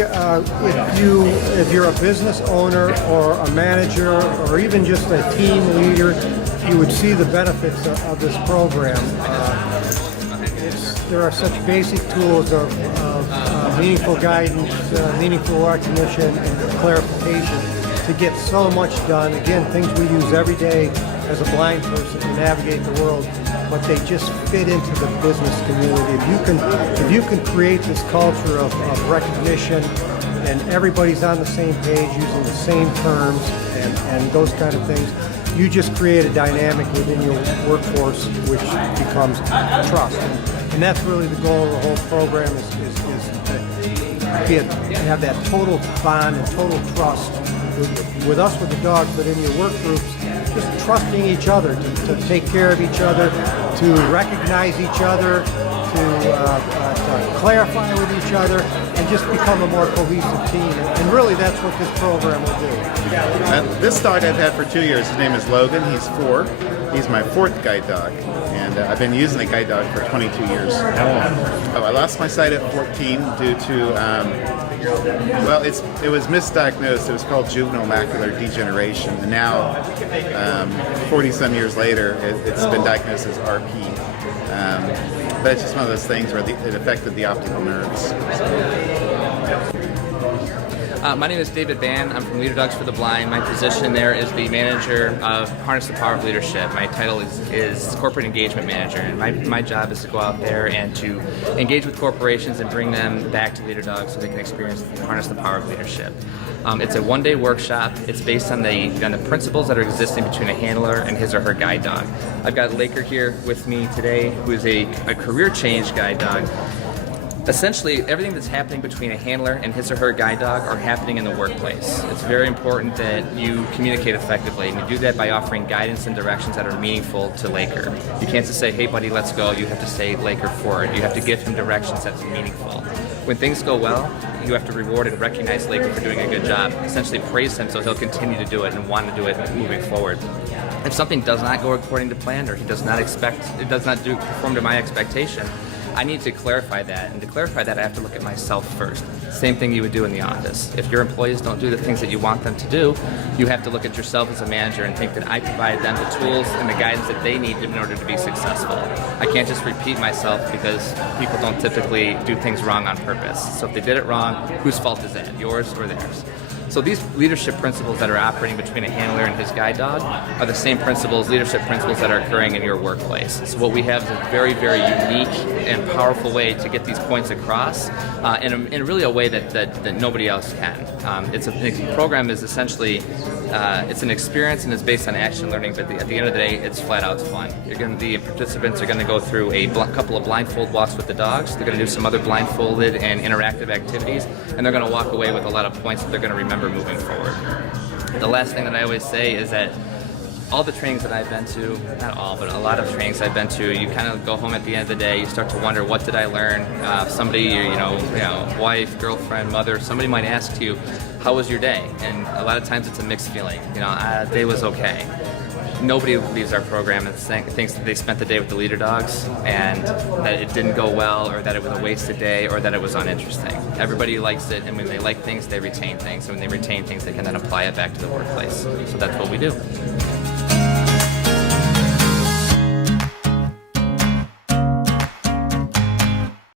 if you're a business owner or a manager or even just a team leader, you would see the benefits of this program. There are such basic tools of meaningful guidance, meaningful recognition, and clarification to get so much done. Again, things we use every day as a blind person to navigate the world, but they just fit into the business community. If you can create this culture of recognition and everybody's on the same page using the same terms and those kind of things, you just create a dynamic within your workforce which becomes trust. And that's really the goal of the whole program is to have that total bond and total trust with us, with the dogs, but in your work groups, just trusting each other to take care of each other, to recognize each other, to clarify with each other, and just become a more cohesive team. And really, that's what this program will do. This dog I've had for 2 years. His name is Logan. He's 4. He's my 4th guide dog, and I've been using the guide dog for 22 years. Oh, I lost my sight at 14 due to well, it was misdiagnosed. It was called juvenile macular degeneration, and now 40-some years later, it's been diagnosed as RP. But it's just one of those things where it affected the optical nerves. My name is David Ban. I'm from Leader Dogs for the Blind. My position there is the manager of Harness the Power of Leadership. My title is Corporate Engagement Manager, and my job is to go out there and to engage with corporations and bring them back to Leader Dogs so they can experience Harness the Power of Leadership. It's a one-day workshop. It's based on the principles that are existing between a handler and his or her guide dog. I've got Laker here with me today, who is a career change guide dog. Essentially, everything that's happening between a handler and his or her guide dog are happening in the workplace. It's very important that you communicate effectively, and you do that by offering guidance and directions that are meaningful to Laker. You can't just say, hey buddy, let's go. You have to say Laker forward. You have to give him directions that's meaningful. When things go well, you have to reward and recognize Laker for doing a good job. Essentially praise him so he'll continue to do it and want to do it moving forward. If something does not go according to plan, or he does not perform to my expectation, I need to clarify that, and to clarify that I have to look at myself first. Same thing you would do in the office. If your employees don't do the things that you want them to do, you have to look at yourself as a manager and think that I provide them the tools and the guidance that they need in order to be successful. I can't just repeat myself because people don't typically do things wrong on purpose. So if they did it wrong, whose fault is that? Yours or theirs? So these leadership principles that are operating between a handler and his guide dog are the same leadership principles that are occurring in your workplace. So what we have is a very, very unique and powerful way to get these points across in really a way that nobody else can. The program is essentially, it's an experience and it's based on action learning, but at the end of the day, it's flat out fun. The participants are going to go through a couple of blindfold walks with the dogs. They're going to do some other blindfolded and interactive activities, and they're going to walk away with a lot of points that they're going to remember moving forward. The last thing that I always say is that all the trainings that I've been to, not all, but a lot of trainings I've been to, you kind of go home at the end of the day, you start to wonder, what did I learn? Somebody, wife, girlfriend, mother, somebody might ask you, how was your day? And a lot of times it's a mixed feeling. Day was okay. Nobody leaves our program and thinks that they spent the day with the leader dogs and that it didn't go well, or that it was a wasted day, or that it was uninteresting. Everybody likes it, and when they like things, they retain things. And when they retain things, they can then apply it back to the workplace. So that's what we do.